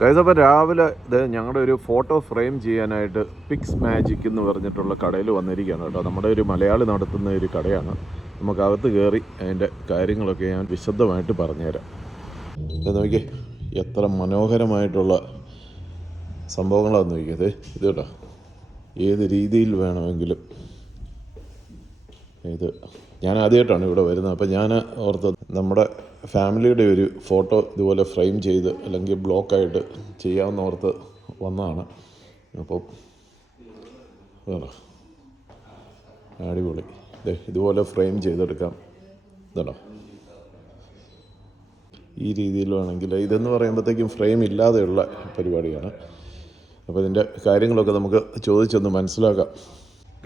Guys അപ്പോൾ രാവിലെ ഇത് ഞങ്ങളുടെ ഒരു ഫോട്ടോ ഫ്രെയിം ചെയ്യാനായിട്ട് പിക്സ് മാജിക് എന്ന് പറഞ്ഞിട്ടുള്ള കടയിൽ വന്നിരിക്കുകയാണ് കേട്ടോ. നമ്മുടെ ഒരു മലയാളി നടത്തുന്ന ഒരു കടയാണ്. നമുക്കകത്ത് കയറി അതിന്റെ കാര്യങ്ങളൊക്കെ ഞാൻ വിശദമായിട്ട് പറഞ്ഞുതരാം. ഇത് നോക്കിയേ എത്ര മനോഹരമായിട്ടുള്ള സംഭവങ്ങളാണ് നോക്കിയത്. ഇത് കേട്ടോ ഏത് രീതിയിൽ വേണമെങ്കിലും ഇത് ഞാൻ ആദ്യമായിട്ടാണ് ഇവിടെ വരുന്നത്. അപ്പോൾ ഞാൻ ഓർത്തത് നമ്മുടെ ഫാമിലിയുടെ ഒരു ഫോട്ടോ ഇതുപോലെ ഫ്രെയിം ചെയ്ത് അല്ലെങ്കിൽ ബ്ലോക്കായിട്ട് ചെയ്യാമെന്ന് വന്നതാണ്. അപ്പോൾ വേണം അടിപൊളി. ഇതുപോലെ ഫ്രെയിം ചെയ്തെടുക്കാം. ഇതാണോ? ഈ രീതിയിൽ വേണമെങ്കിൽ ഇതെന്ന് പറയുമ്പോഴത്തേക്കും ഫ്രെയിം ഇല്ലാതെയുള്ള പരിപാടിയാണ്. അപ്പോൾ ഇതിന്റെ കാര്യങ്ങളൊക്കെ നമുക്ക് ചോദിച്ചൊന്ന് മനസ്സിലാക്കാം.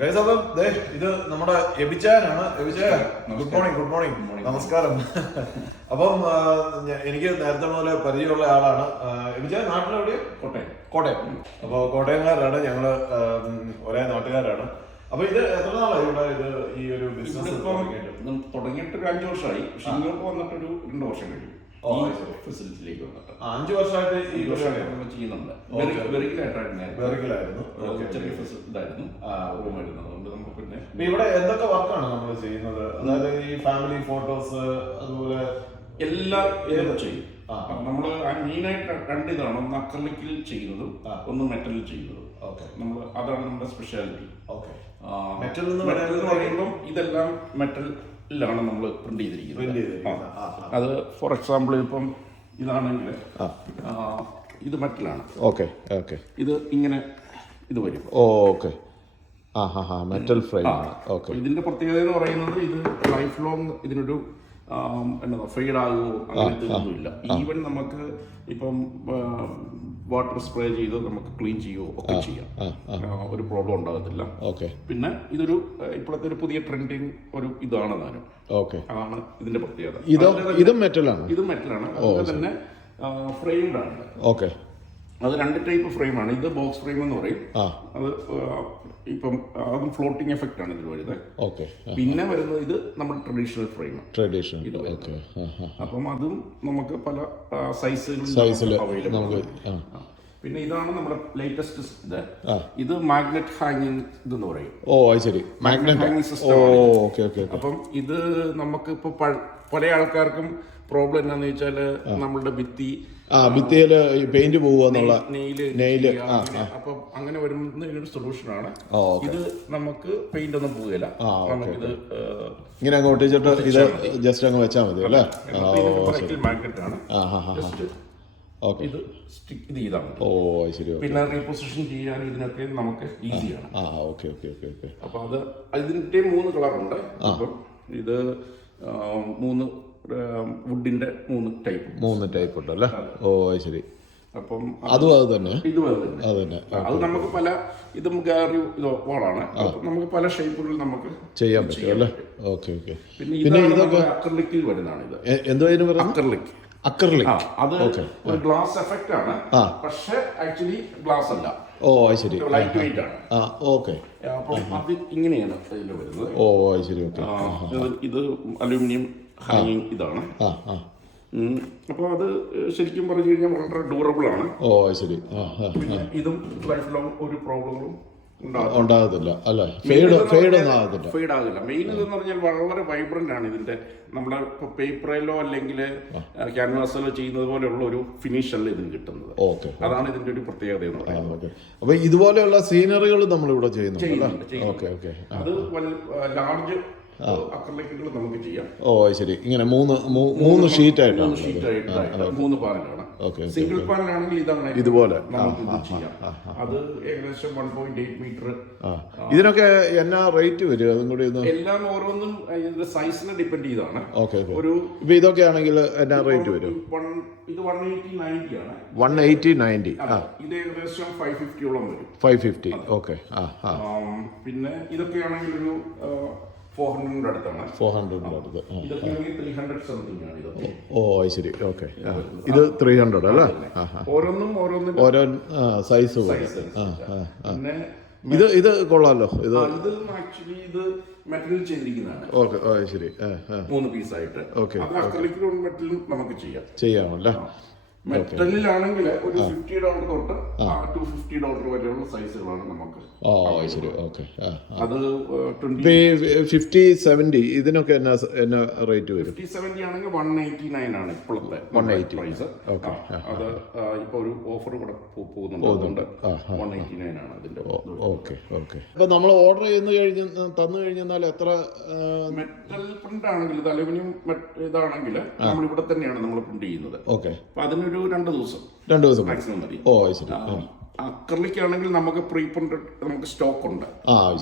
ഗൈസ് അപ്പം ദേ ഇത് നമ്മുടെ എബിച്ചാനാണ് Abichan good morning good morning നമസ്കാരം. അപ്പം എനിക്ക് നേരത്തെ മുതലേ പരിചയമുള്ള ആളാണ്. എബിചാൻ നാട്ടിലെവിടെ കോട്ടയം. കോട്ടയം. അപ്പോൾ കോട്ടയംകാരാണ് ഞങ്ങൾ ഒരേ നാട്ടുകാരാണ്. അപ്പൊ ഇത് എത്ര നാളായി ഇവിടെ ഇത് ഈ ഒരു ബിസിനസ് തുടങ്ങിയിട്ട്? ഒരു അഞ്ചു വർഷമായി. പക്ഷെ ഇങ്ങോട്ട് വന്നിട്ടൊരു രണ്ട് വർഷം കഴിഞ്ഞു. ഫെസിലിറ്റിയിലേക്ക് വന്നിട്ട് അഞ്ചു വർഷമായിട്ട് ഈ ചെയ്യുന്നുണ്ട്. വെറിക്കലായിട്ടായിരുന്നു. ചെറിയ ഫെസിലിറ്റി ഇതായിരുന്നു. ആ, റൂം ആയിരുന്നു. അതുകൊണ്ട് നമുക്ക് പിന്നെ ഇവിടെ എന്തൊക്കെ വർക്കാണ് നമ്മൾ ചെയ്യുന്നത്? അതായത് ഈ ഫാമിലി ഫോട്ടോസ് അതുപോലെ എല്ലാ ഇതും ചെയ്യും. നമ്മൾ മെയിനായിട്ട് രണ്ട് ഇതാണ്. ഒന്ന് അക്രമിക്കിൽ ചെയ്യുന്നതും ഒന്ന് മെറ്റലിൽ ചെയ്യുന്നതും. ഓക്കെ. നമ്മൾ അതാണ് നമ്മുടെ സ്പെഷ്യാലിറ്റി ഓക്കെ. മെറ്റൽ എന്ന് പറയുമ്പോൾ ഇതെല്ലാം മെറ്റലിലാണ് നമ്മൾ പ്രിന്റ് ചെയ്തിരിക്കുന്നത്. അത് ഫോർ എക്സാമ്പിൾ ഇപ്പം ഇതാണെങ്കിൽ ഇത് മെറ്റലാണ് ഓക്കെ ഓക്കെ ഇത് ഇങ്ങനെ ഇത് വരും. ഓക്കെ ആ ഹാ ഹാ മെറ്റൽ ഫ്രെയിം ആണ്. ഓക്കെ ഇതിന്റെ പ്രത്യേകത എന്ന് പറയുന്നത് ഇത് ലൈഫ് ലോങ് ഇതിനൊരു എന്നതാ ഫെയ്ഡ് ആകുമോ അങ്ങനത്തെ ഒന്നുമില്ല ഈവൻ നമുക്ക് ഇപ്പം വാട്ടർ സ്പ്രേ ചെയ്ത് നമുക്ക് ക്ലീൻ ചെയ്യോ ഒക്കെ ചെയ്യാം. ഒരു പ്രോബ്ലം ഉണ്ടാകത്തില്ല. ഓക്കെ. പിന്നെ ഇതൊരു ഇപ്പോഴത്തെ ഒരു പുതിയ ട്രെൻഡിങ് ഒരു ഇതാണ് താനും ഓക്കെ. അതാണ് ഇതിന്റെ പ്രത്യേകത. ഇതും മെറ്റലാണ് ഇതും മെറ്റലാണ് അതുപോലെ തന്നെ ഫ്രെയിംഡ് ആണ്. ഓക്കെ. അത് രണ്ട് ടൈപ്പ് ഫ്രെയിമാണ്. ഇത് ബോക്സ് ഫ്രെയിം എന്ന് പറയും. അത് ഇപ്പം അതും ഫ്ലോട്ടിംഗ് എഫക്റ്റ് ആണ് ഇതിൽ വരുന്നത്. ഓക്കെ. പിന്നെ വരുന്നത് ഇത് നമ്മൾ ട്രഡീഷണൽ ഫ്രെയിം ട്രഡീഷണൽ ഓക്കെ. ആ അപ്പം അതും നമുക്ക് പല സൈസുകളിൽ അവൈലബിൾ പിന്നെ ഇതാണ് നമ്മുടെ ലേറ്റസ്റ്റ് ഇത്. ഇത് മാഗ്നറ്റ് ഹാങ്ങിങ് എന്ന് പറയും. ഓ അത് ശരി. മാഗ്നറ്റ് ഹാങ്ങിങ് സിസ്റ്റം ഓക്കെ ഓക്കെ ഓക്കെ. അപ്പം ഇത് നമുക്ക് ഇപ്പൊ പല ആൾക്കാർക്കും പ്രോബ്ലം എന്താന്ന് വെച്ചാൽ നമ്മളുടെ ഭിത്തി ആ ഭിത്തിയിൽ പെയിന്റ് പോവുക എന്നുള്ള നെയിൽ. അപ്പം അങ്ങനെ വരുന്ന ഇതിനൊരു സൊല്യൂഷനാണ് ഇത് നമുക്ക് പെയിന്റ് ഒന്നും പോവുകയില്ല. നമുക്കിത് ഇങ്ങനെ അങ്ങ് ഒട്ടിച്ചിട്ട് ഇത് ജസ്റ്റ് അങ്ങ് വെച്ചാൽ മതി അല്ലേ? മാഗ്നറ്റ് ആണ്. ജസ്റ്റ് ഇത് സ്റ്റിക്ക് ഇത് ചെയ്താൽ മതി. ഓ അത് ശരി പിന്നെ റീപൊസിഷൻ ചെയ്യാനും ഇതിനൊക്കെ നമുക്ക് ഈസിയാണ് ആ ഓക്കെ ഓക്കെ ഓക്കെ ഓക്കെ. അപ്പൊ അത് അതിന്റെ മൂന്ന് കളറുണ്ട് അപ്പം ഇത് മൂന്ന് വുഡിന്റെ മൂന്ന് ടൈപ്പ് മൂന്ന് ടൈപ്പ് ഉണ്ടല്ലേ ഓ അത് ശരി. അപ്പം അതും അത് തന്നെ? ഇത് വേറെ തന്നെ. അത് തന്നെ. അത് നമുക്ക് പല ഇതും ഗാറി ഇതോ വാളാണ് നമുക്ക് പല ഷേപ്പുകളിൽ നമുക്ക് ചെയ്യാൻ പറ്റും അല്ലേ? Okay okay. പിന്നെ ഇതൊക്കെ അക്രലിക്കിൽ വരുന്നതാണ് ഇത് എന്തോ അക്രലിക് അക്രലിക്. അത് ഒരു ഗ്ലാസ് എഫക്റ്റ് ആണ്. പക്ഷെ ആക്ച്വലി ഗ്ലാസ് അല്ല. ഓ ശരി. ലൈറ്റ് വെയിറ്റ് ആണ്. ആ ഓക്കെ അപ്പം അത് ഇങ്ങനെയാണ് അതിൽ വരുന്നത്. ഓ ശരി ഓക്കെ ഇത് അലൂമിനിയം ഹാങ്ങിങ് ഇതാണ്. അപ്പോൾ അത് ശരിക്കും പറഞ്ഞു കഴിഞ്ഞാൽ വളരെ ഡ്യൂറബിൾ ആണ്. ഓ ശരി. ഇതും ലൈഫ് ലോങ് ഒരു പ്രോബ്ലങ്ങളും ഉണ്ടാകത്തില്ല. അല്ലേ? ഫെയ്ഡ് ഫെയ്ഡ് ഒന്നും ആകത്തില്ല ഫെയ്ഡ് ആകില്ല. മെയിൻ ഇതെന്ന് പറഞ്ഞാൽ വളരെ വൈബ്രന്റ് ആണ് ഇതിന്റെ നമ്മുടെ പേപ്പറിലോ അല്ലെങ്കിൽ ക്യാൻവാസിലോ ചെയ്യുന്നത് പോലെയുള്ള ഒരു ഫിനിഷ് അല്ല ഇതിന് കിട്ടുന്നത്. ഓക്കെ. അതാണ് ഇതിന്റെ ഒരു പ്രത്യേകത എന്ന് പറയുന്നത്. അപ്പൊ ഇതുപോലെയുള്ള സീനറികൾ നമ്മൾ ഇവിടെ ചെയ്യുന്നുണ്ട്. Okay okay. അത് ലാർജ് അക്രലിക്കുകൾ നമുക്ക് ചെയ്യാം. ഓ ശരി. ഇങ്ങനെ മൂന്ന് മൂന്ന് ഷീറ്റ് ആയിട്ടാണ് മൂന്ന് ഷീറ്റ് ആയിട്ട് മൂന്ന് പാനലാണ്. ഓക്കെ പാനൽ ആണെങ്കിൽ ഇതാണ് ഇതുപോലെ. അത് ഏകദേശം വൺ പോയിന്റ് എയ്റ്റ് മീറ്റർ ഇതിനൊക്കെ എന്നാ റേറ്റ് വരും? അതും കൂടി എല്ലാം ഓരോന്നും ഇതിന്റെ സൈസിനെ ഡിപ്പെൻഡ് ചെയ്താണ്. ഒരു ഇതൊക്കെ ആണെങ്കിൽ എന്നാ റേറ്റ് വരും? ഇത് വൺ എയ്റ്റി നയന്റി ആണ്. വൺ എയ്റ്റി നയന്റി ഇത് ഏകദേശം ഫൈവ് ഫിഫ്റ്റിയോളം വരും. ഫൈവ് ഫിഫ്റ്റി ഓക്കെ പിന്നെ ഇതൊക്കെ ആണെങ്കിൽ ഒരു ഫോർ ഹൺഡ്രഡിന്റെ അടുത്താണ്. ഫോർ ഹൺഡ്രഡിന്റെ അടുത്ത്. ത്രീ ഹൺഡ്രഡ് സംതിങ് ആണ് ഇതൊക്കെ ഓ ശരി. ഓക്കെ. ഇത് ത്രീ ഹൺഡ്രഡ് അല്ലേ? ഓരോന്നും ഓരോന്നും ഓരോ സൈസ് പിന്നെ ഇത് ഇത് കൊള്ളാമല്ലോ ഇത് ഇത് ആക്ച്വലി ഇത് മെറ്റലിൽ ചെയ്തിരിക്കുന്നതാണ്. ഓക്കെ ശരി. മൂന്ന് പീസായിട്ട് അത് മെറ്റലും നമുക്ക് ചെയ്യാം. ചെയ്യാമല്ലേ. മെറ്റലിലാണെങ്കിൽ ഒരു ഫിഫ്റ്റി ഡോളർ തൊട്ട് ടു ഫിഫ്റ്റി ഡോളർ വരെയുള്ള സൈസുകളാണ് നമുക്ക്. ഓ ശരി. ഓക്കെ അത് ഫിഫ്റ്റി സെവന്റി ഇതിനൊക്കെ എന്നാ എന്നാ റേറ്റ് വരും? ഫിഫ്റ്റി സെവന്റി ആണെങ്കിൽ വൺ എയ്റ്റി നയൻ ആണ് ഇപ്പോഴത്തെ പ്രൈസ് ഓക്കെ അത് ആ, ഇപ്പൊ ഒരു ഓഫർ കൂടെ പോകുന്നുണ്ട്. അതുകൊണ്ട് വൺ എയ്റ്റി നയൻ ആണ് അതിന്റെ ഓക്കെ ഓക്കെ അപ്പൊ നമ്മൾ ഓർഡർ ചെയ്യുന്ന കഴിഞ്ഞ് തന്നു കഴിഞ്ഞാൽ എത്ര മെറ്റൽ പ്രിന്റ് ആണെങ്കിൽ അലുമിനിയം ഇതാണെങ്കിൽ നമ്മൾ ഇവിടെ തന്നെയാണ് നമ്മൾ പ്രിന്റ് ചെയ്യുന്നത്. ഓക്കെ അപ്പൊ അതിനൊരു രണ്ട് ദിവസം. രണ്ട് ദിവസം മാക്സിമം മതി. ഓ ശരി. അക്രലിക് ആണെങ്കിൽ നമുക്ക് പ്രീ പ്രിന്റഡ് നമുക്ക് സ്റ്റോക്ക് ഉണ്ട്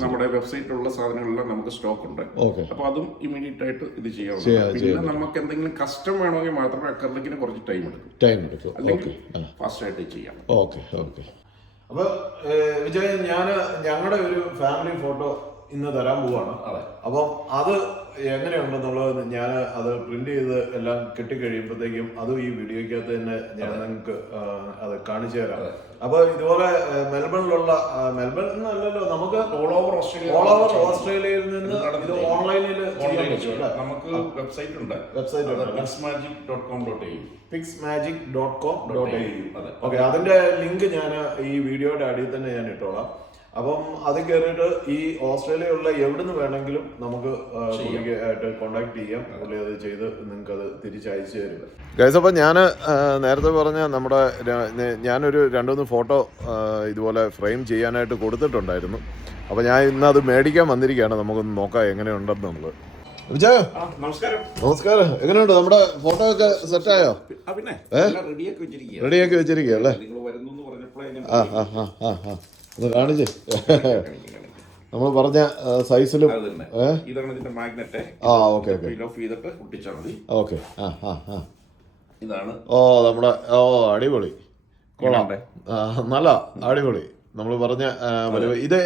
നമ്മുടെ വെബ്സൈറ്റിലുള്ള സാധനങ്ങളെല്ലാം നമുക്ക് സ്റ്റോക്ക് ഉണ്ട് അപ്പൊ അതും ഇമീഡിയറ്റ് ആയിട്ട് ഇത് ചെയ്യാം, ചെയ്യാവുന്നതാണ് പിന്നെ നമുക്ക് എന്തെങ്കിലും കസ്റ്റം വേണമെങ്കിൽ മാത്രമേ അക്രലിക്കിന് കുറച്ച് ടൈം എടുക്കും. ടൈം എടുക്കും. ഓക്കെ. അല്ലെങ്കിൽ ഫാസ്റ്റ് ആയിട്ട് ചെയ്യാം. Okay okay. അപ്പൊ വിജയ് ഞാൻ ഞങ്ങളുടെ ഒരു ഫാമിലി ഫോട്ടോ ഇന്ന് തരാൻ പോവാണ്. അതെ. അപ്പം അത് എങ്ങനെയുണ്ടെന്നുള്ളത് ഞാൻ അത് പ്രിന്റ് ചെയ്ത് എല്ലാം കിട്ടിക്കഴിയുമ്പോഴത്തേക്കും അതും ഈ വീഡിയോയ്ക്കകത്ത് തന്നെ ഞാൻ നിങ്ങൾക്ക് അത് കാണിച്ചു തരാം. അപ്പൊ ഇതുപോലെ മെൽബണിലുള്ള മെൽബൺ അല്ലല്ലോ നമുക്ക് all over Australia all over ഓസ്ട്രേലിയയിൽ നിന്ന് ഇത് ഓൺലൈനിൽ നമുക്ക് വെബ്സൈറ്റ് ഉണ്ട് വെബ്സൈറ്റ് ഉണ്ട് magic dot com dot A fix magic dot com dot A. Okay അതിന്റെ ലിങ്ക് ഞാൻ ഈ വീഡിയോയുടെ അടിയിൽ തന്നെ ഞാൻ ഇട്ടോളാം. അപ്പം അത് കയറിയിട്ട് ഈ ഓസ്ട്രേലിയയിലുള്ള എവിടുന്ന് വേണമെങ്കിലും നമുക്ക് ആയിട്ട് കോണ്ടാക്ട് ചെയ്യാം. പുള്ളി അത് ചെയ്ത് നിങ്ങൾക്ക് അത് തിരിച്ചയച്ചു തരും. ഗൈസ് അപ്പം ഞാൻ നേരത്തെ പറഞ്ഞ നമ്മുടെ ഞാനൊരു രണ്ടുമൂന്ന് ഫോട്ടോ ഇതുപോലെ ഫ്രെയിം ചെയ്യാനായിട്ട് കൊടുത്തിട്ടുണ്ടായിരുന്നു. അപ്പം ഞാൻ ഇന്ന് അത് മേടിക്കാൻ വന്നിരിക്കുകയാണ്. നമുക്കൊന്ന് നോക്കാം എങ്ങനെയുണ്ടെന്ന് നമ്മൾ ആ നമസ്കാരം. നമസ്കാരം. എങ്ങനെയുണ്ട്? നമ്മുടെ ഫോട്ടോ ഒക്കെ സെറ്റ് ആ പിന്നെ. റെഡിയാക്കി വെച്ചിരിക്കുക അല്ലേ? നിങ്ങൾ വരുന്നു പറഞ്ഞപ്പോഴേ ഞാൻ ആ ആ ആ ആ ആ. ഒന്ന് കാണിച്ച്. നമ്മൾ പറഞ്ഞ സൈസിലും? ഇതാണ് ഇതിന്റെ മാഗ്നറ്റ്. ആ ഓക്കെ ഓക്കെ. ഫീൽ ഓഫ് ചെയ്തിട്ട് ഒട്ടിച്ചാൽ മതി. ഓക്കെ. ആ ആ ആ. ഇതാണ്. ഓ നമ്മുടെ ഓ അടിപൊളി. കൊള്ളാം. നല്ല അടിപൊളി. നമ്മൾ പറഞ്ഞ ഇത്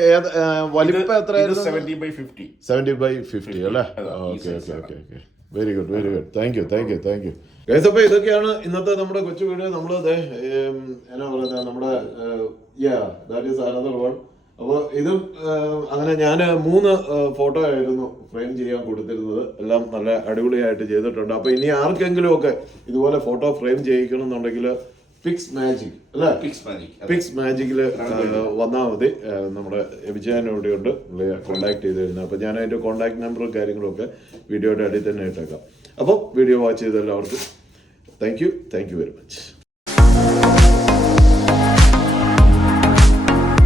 വലിപ്പം എത്രയായിരുന്നു? Seventy by fifty seventy by fifty അല്ലേ? Okay okay okay okay. Very good very good thank you thank you thank you guys അപ്പോൾ ഇതൊക്കെയാണ് ഇന്നത്തെ നമ്മുടെ കൊച്ചു വീട് നമ്മൾ എന്നാ പറയുന്നത് നമ്മുടെ yeah that is another one അപ്പോൾ ഇത് അങ്ങനെ ഞാൻ മൂന്ന് ഫോട്ടോ ആയിരുന്നു ഫ്രെയിം ചെയ്യാൻ കൊടുത്തിരുന്നത്. എല്ലാം നല്ല അടിപൊളിയായിട്ട് ചെയ്തിട്ടുണ്ട്. അപ്പോൾ ഇനി ആർക്കെങ്കിലും ഒക്കെ ഇതുപോലെ ഫോട്ടോ ഫ്രെയിം ചെയ്യിക്കണം എന്നുണ്ടെങ്കിൽ ഫിക്സ് മാജിക് അല്ലേ ഫിക്സ് മാജിക് പിക്സ് മാജിക്കിൽ വന്നാൽ മതി. നമ്മുടെ എബിജാൻ ഇവിടെയുണ്ട് പുള്ളിയെ കോൺടാക്ട് ചെയ്ത് തരുന്നത് അപ്പോൾ ഞാൻ അതിന്റെ കോൺടാക്ട് നമ്പറും കാര്യങ്ങളൊക്കെ വീഡിയോയുടെ അടിയിൽ തന്നെ ഇട്ടേക്കാം. അപ്പോൾ വീഡിയോ വാച്ച് ചെയ്ത എല്ലാവർക്കും. Thank you thank you very much